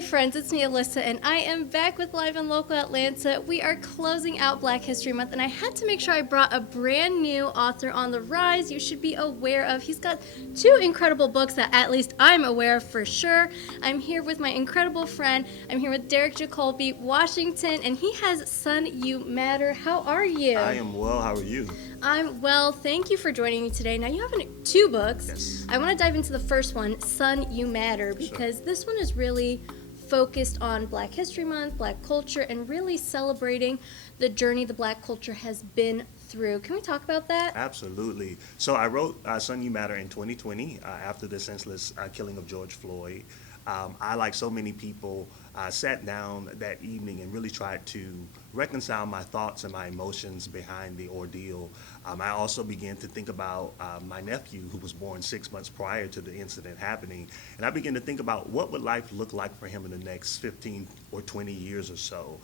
Hey friends, it's me Alyssa and I am back with Live and Local Atlanta. We are closing out Black History Month and I had to make sure I brought a brand new author on the rise you should be aware of. He's got two incredible books that at least I'm aware of for sure. I'm here with my incredible friend. I'm here with Derrick Jacoby, Washington, and he has Son, You Matter. How are you? I am well. How are you? I'm well. Thank you for joining me today. Now, you have two books. Yes. I want to dive into the first one, Son, You Matter, Sure. because this one is really focused on Black History Month, Black culture, and really celebrating the journey the Black culture has been through. Can we talk about that? Absolutely. So I wrote Son You Matter in 2020 after the senseless killing of George Floyd. I, like so many people, sat down that evening and really tried to reconcile my thoughts and my emotions behind the ordeal. I also began to think about my nephew, who was born 6 months prior to the incident happening, and I began to think about what would life look like for him in the next 15 or 20 years or so.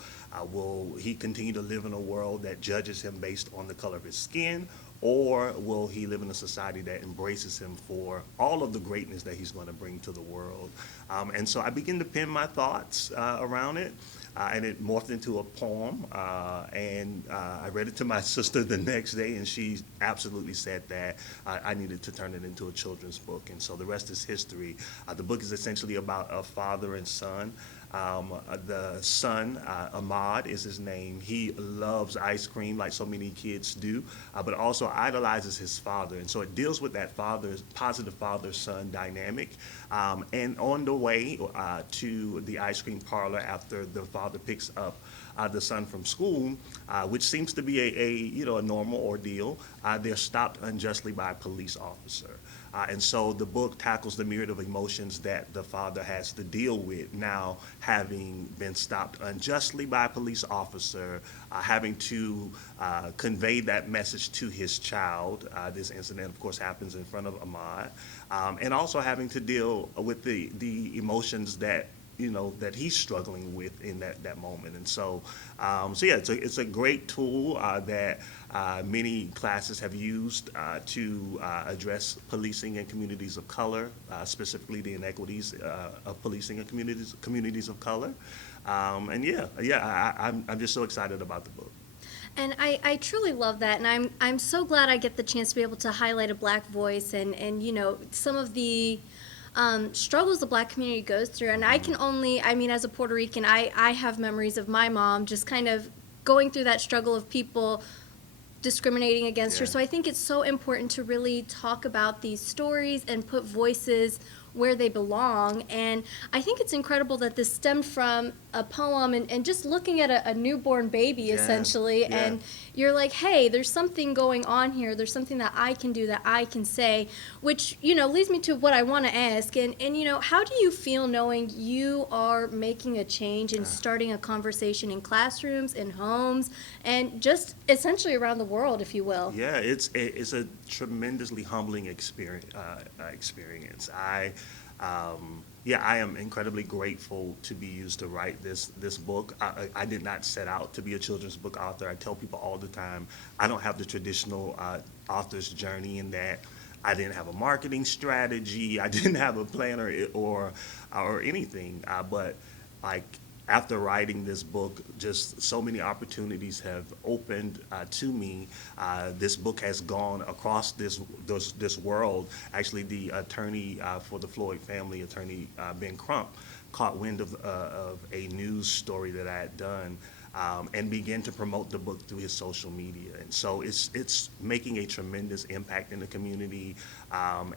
Will he continue to live in a world that judges him based on the color of his skin, or will he live in a society that embraces him for all of the greatness that he's going to bring to the world? And so I began to pen my thoughts around it, and it morphed into a poem. And I read it to my sister the next day, and she absolutely said that I needed to turn it into a children's book. And so the rest is history. The book is essentially about a father and son. The son, Ahmad is his name. He loves ice cream like so many kids do, but also idolizes his father. And so it deals with that positive father-son dynamic. And on the way to the ice cream parlor after the father picks up the son from school, which seems to be a normal ordeal, they're stopped unjustly by a police officer. And so the book tackles the myriad of emotions that the father has to deal with now, having been stopped unjustly by a police officer, having to convey that message to his child. This incident, of course, happens in front of Ahmad, and also having to deal with the emotions that that he's struggling with in that moment. And so yeah, it's a great tool that many classes have used to address policing in communities of color, specifically the inequities of policing in communities of color. And I'm just so excited about the book. And I truly love that, and I'm so glad I get the chance to be able to highlight a Black voice and some of the struggles the Black community goes through. And I can only, as a Puerto Rican, I have memories of my mom just kind of going through that struggle of people discriminating against her. Yeah. So I think it's so important to really talk about these stories and put voices where they belong. And I think it's incredible that this stemmed from a poem and just looking at a newborn baby, Yeah, essentially. yeah. And you're like, hey, there's something going on here. There's something that I can do, that I can say, which, leads me to what I want to ask. And how do you feel knowing you are making a change and starting a conversation in classrooms, in homes, and just essentially around the world, if you will? Yeah, it's a tremendously humbling experience. I am incredibly grateful to be used to write this book. I did not set out to be a children's book author. I tell people all the time, I don't have the traditional author's journey in that I didn't have a marketing strategy. I didn't have a plan or anything. But like, after writing this book, just so many opportunities have opened to me. This book has gone across this world. Actually, the attorney for the Floyd family, attorney Ben Crump, caught wind of a news story that I had done, and began to promote the book through his social media. And so it's making a tremendous impact in the community,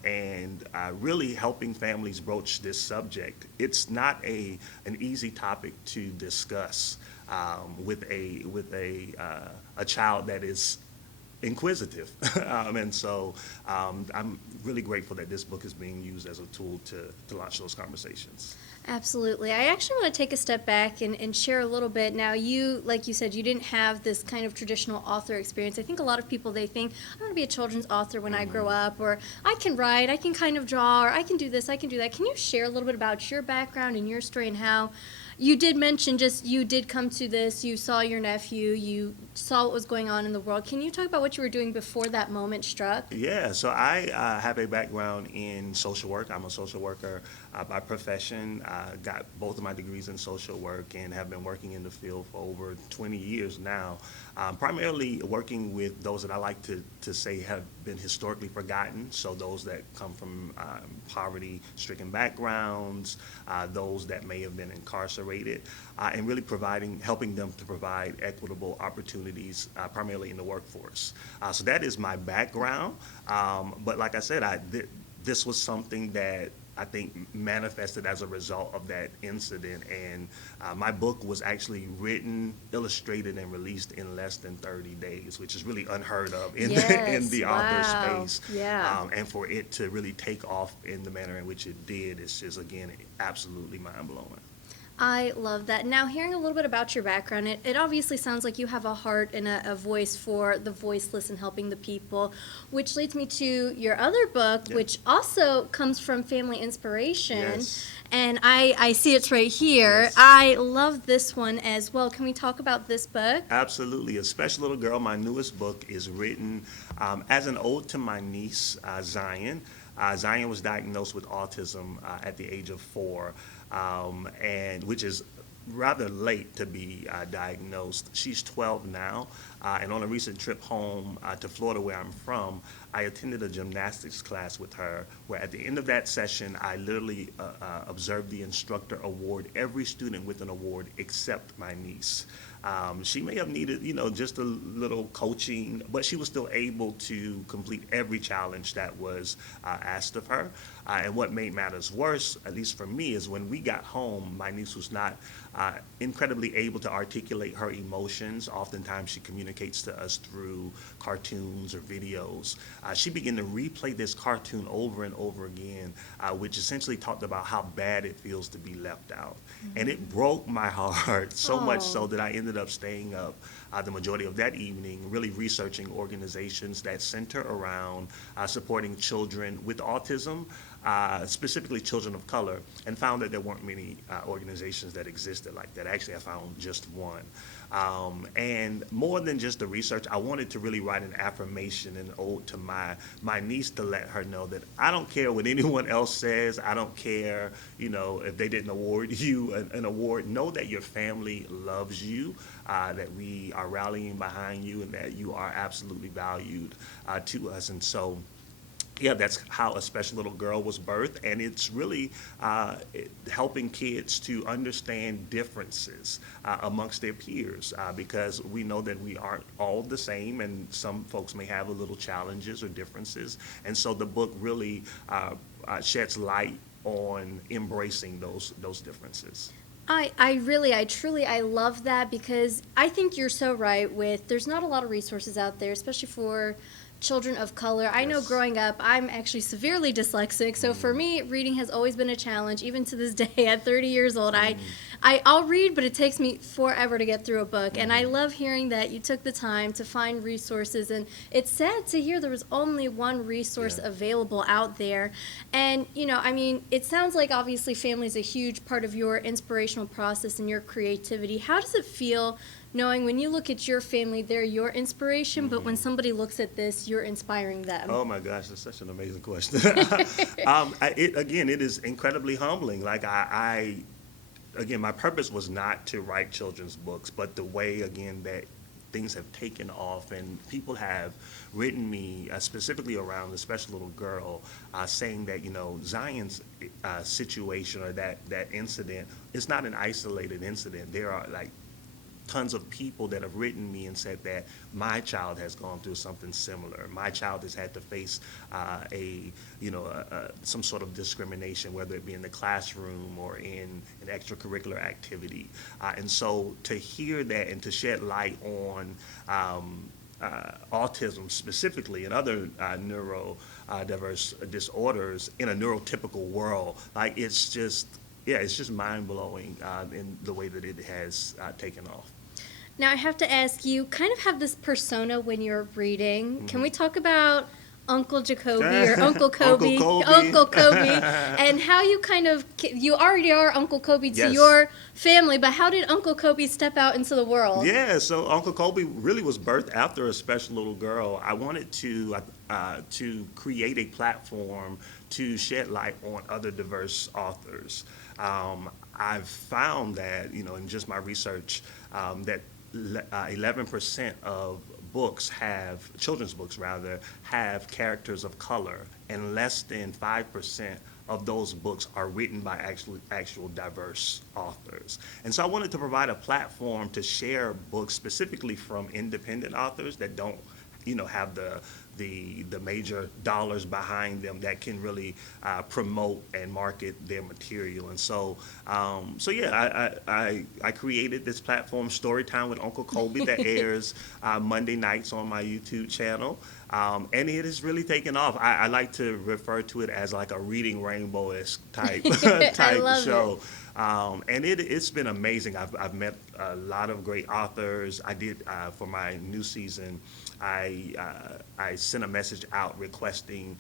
and really helping families broach this subject. It's not an easy topic to discuss with a child that is inquisitive. And so I'm really grateful that this book is being used as a tool to launch those conversations. Absolutely. I actually want to take a step back and share a little bit. Now, you, like you said, you didn't have this kind of traditional author experience. I think a lot of people, they think, I want to be a children's author when I grow up, or I can write, I can kind of draw, or I can do this, I can do that. Can you share a little bit about your background and your story and how you did mention just you did come to this, you saw your nephew, you saw what was going on in the world. Can you talk about what you were doing before that moment struck? Yeah, so I have a background in social work. I'm a social worker. by profession. I got both of my degrees in social work and have been working in the field for over 20 years now, primarily working with those that I like to say have been historically forgotten. So those that come from poverty-stricken backgrounds, those that may have been incarcerated, and really helping them to provide equitable opportunities, primarily in the workforce. So that is my background. But like I said, this was something that I think manifested as a result of that incident. And my book was actually written, illustrated, and released in less than 30 days, which is really unheard of in, in the author Wow. space. Yeah. And for it to really take off in the manner in which it did, it's just, again, absolutely mind-blowing. I love that. Now, hearing a little bit about your background, it obviously sounds like you have a heart and a voice for the voiceless and helping the people, which leads me to your other book, Yeah. which also comes from family inspiration. Yes. And I see it's right here. Yes. I love this one as well. Can we talk about this book? Absolutely. A Special Little Girl, my newest book, is written as an ode to my niece, Zion. Zion was diagnosed with autism at the age of 4, and which is rather late to be diagnosed. She's 12 now, and on a recent trip home to Florida, where I'm from, I attended a gymnastics class with her, where at the end of that session, I literally observed the instructor award every student with an award except my niece. She may have needed, just a little coaching, but she was still able to complete every challenge that was asked of her. And what made matters worse, at least for me, is when we got home, my niece was not incredibly able to articulate her emotions. Oftentimes she communicates to us through cartoons or videos. She began to replay this cartoon over and over again, which essentially talked about how bad it feels to be left out. And it broke my heart so much so that I ended up staying up the majority of that evening, really researching organizations that center around supporting children with autism, specifically children of color, and found that there weren't many organizations that existed like that. Actually, I found just one. And more than just the research, I wanted to really write an affirmation and ode to my niece, to let her know that I don't care what anyone else says. I don't care, if they didn't award you an award. Know that your family loves you, that we are rallying behind you, and that you are absolutely valued to us. And so, yeah, that's how A Special Little Girl was birthed, and it's really helping kids to understand differences amongst their peers, because we know that we aren't all the same, and some folks may have a little challenges or differences, and so the book really sheds light on embracing those differences. I love that, because I think you're so right with there's not a lot of resources out there, especially for children of color. I know Yes. growing up, I'm actually severely dyslexic, so for me, reading has always been a challenge. Even to this day, at 30 years old, I'll read, but it takes me forever to get through a book. And I love hearing that you took the time to find resources. And it's sad to hear there was only one resource Yeah. available out there. And, it sounds like obviously family is a huge part of your inspirational process and your creativity. How does it feel knowing when you look at your family, they're your inspiration, but when somebody looks at this, you're inspiring them? Oh my gosh, that's such an amazing question. It is incredibly humbling. Like again, my purpose was not to write children's books, but the way, again, that things have taken off, and people have written me specifically around the Special Little Girl, saying that Zion's situation, or that incident, is not an isolated incident. There are tons of people that have written me and said that my child has gone through something similar. My child has had to face some sort of discrimination, whether it be in the classroom or in an extracurricular activity. And so to hear that and to shed light on autism specifically, and other neurodiverse disorders in a neurotypical world, it's just mind-blowing in the way that it has taken off. Now, I have to ask, you kind of have this persona when you're reading. Can we talk about Uncle Jacoby or Uncle Kobe, Uncle Kobe. Uncle Kobe, and how you kind of, you already are Uncle Kobe to Yes. your family, but how did Uncle Kobe step out into the world? Yeah, so Uncle Kobe really was birthed after a special little girl. I wanted to create a platform to shed light on other diverse authors. I've found that, in just my research, that 11% of children's books rather, have characters of color, and less than 5% of those books are written by actual diverse authors. And so I wanted to provide a platform to share books specifically from independent authors that don't, have the major dollars behind them that can really promote and market their material. And so yeah, I created this platform, Storytime with Uncle Kobe, that airs Monday nights on my YouTube channel. And it has really taken off. I like to refer to it as like a Reading Rainbow-esque type love show. And it's been amazing. I've met a lot of great authors. I did, for my new season, I sent a message out requesting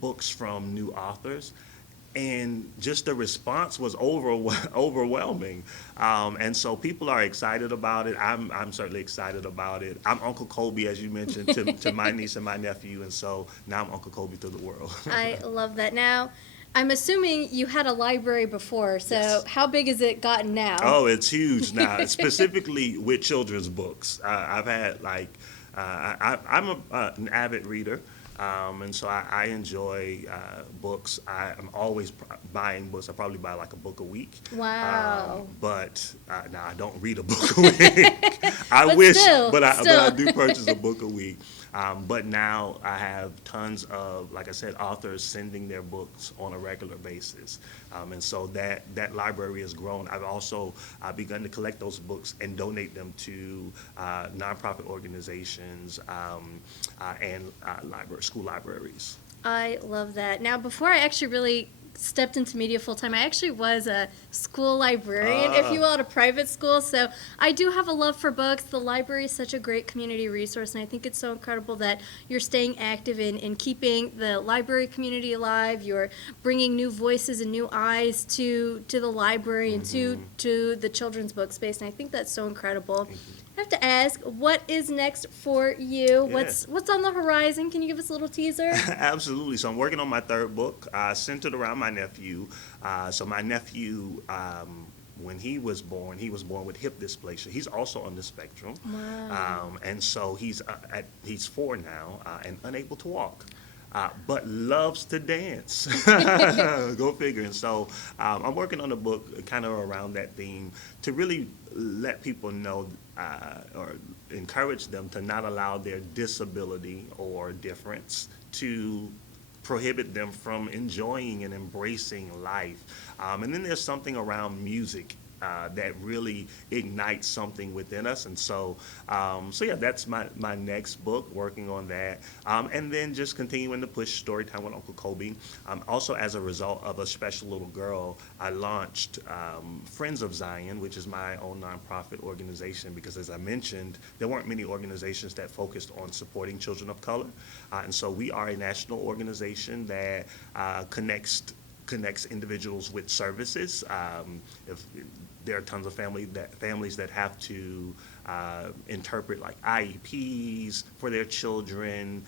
books from new authors, and just the response was overwhelming. And so people are excited about it. I'm certainly excited about it. I'm Uncle Kobe, as you mentioned, to my niece and my nephew, and so now I'm Uncle Kobe to the world. I love that. Now, I'm assuming you had a library before, so Yes. how big has it gotten now? Oh, it's huge now, specifically with children's books. I've had I'm an avid reader, and so I enjoy books. I'm always buying books. I probably buy like a book a week. Wow. But now I don't read a book a week. I But wish, still, but still. I do purchase a book a week. But now I have tons of, like I said, authors sending their books on a regular basis. And so that library has grown. I've also begun to collect those books and donate them to nonprofit organizations and school libraries. I love that. Now, before I actually really stepped into media full time, I actually was a school librarian, if you will, at a private school. So I do have a love for books. The library is such a great community resource, and I think it's so incredible that you're staying active in keeping the library community alive. You're bringing new voices and new eyes to the library and to the children's book space, and I think that's so incredible. I have to ask, what is next for you? Yeah. What's on the horizon? Can you give us a little teaser? Absolutely. So I'm working on my third book, centered around my nephew. So my nephew, when he was born with hip dysplasia. He's also on the spectrum. Wow. And so he's 4 now and unable to walk. But loves to dance. Go figure. And so I'm working on a book kind of around that theme to really let people know or encourage them to not allow their disability or difference to prohibit them from enjoying and embracing life. And then there's something around music that really ignites something within us. And so yeah, that's my next book, working on that. And then just continuing to push Storytime with Uncle Kobe. Also, as a result of a special little girl, I launched Friends of Zion, which is my own nonprofit organization, because as I mentioned, there weren't many organizations that focused on supporting children of color. And so we are a national organization that connects individuals with services. If there are tons of families that have to interpret like IEPs for their children,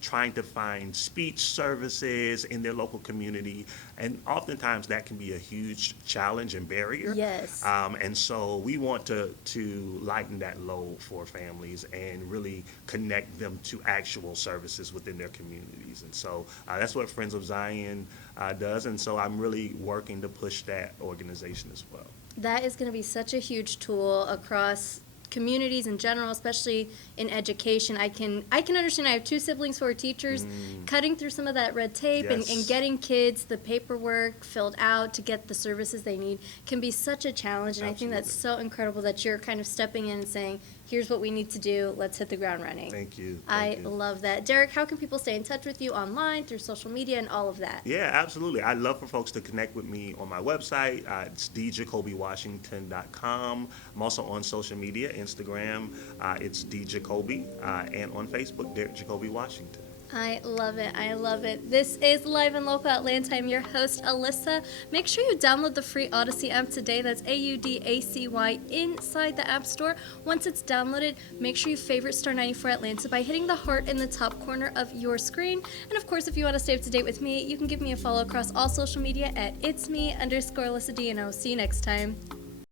trying to find speech services in their local community, and oftentimes that can be a huge challenge and barrier. Yes. And so we want to lighten that load for families and really connect them to actual services within their communities. And so that's what Friends of Zion does. And so I'm really working to push that organization as well. That is going to be such a huge tool across communities in general, especially in education. I can understand. I have 2 siblings who are teachers. Cutting through some of that red tape and Yes. getting kids the paperwork filled out to get the services they need can be such a challenge. And I think that's so incredible that you're kind of stepping in and saying, here's what we need to do. Let's hit the ground running. Thank you. I Thank you. love that. Derrick, how can people stay in touch with you online, through social media, and all of that? Yeah, absolutely. I'd love for folks to connect with me on my website. It's djacobywashington.com. I'm also on social media, Instagram, it's djacoby, and on Facebook, Derrick Jacoby Washington. I love it. I love it. This is Live and Local Atlanta. I'm your host, Alyssa. Make sure you download the free Odyssey app today. That's AUDACY inside the App Store. Once it's downloaded, make sure you favorite Star 94 Atlanta by hitting the heart in the top corner of your screen. And of course, if you want to stay up to date with me, you can give me a follow across all social media at itsme_Alyssa D, and I'll see you next time.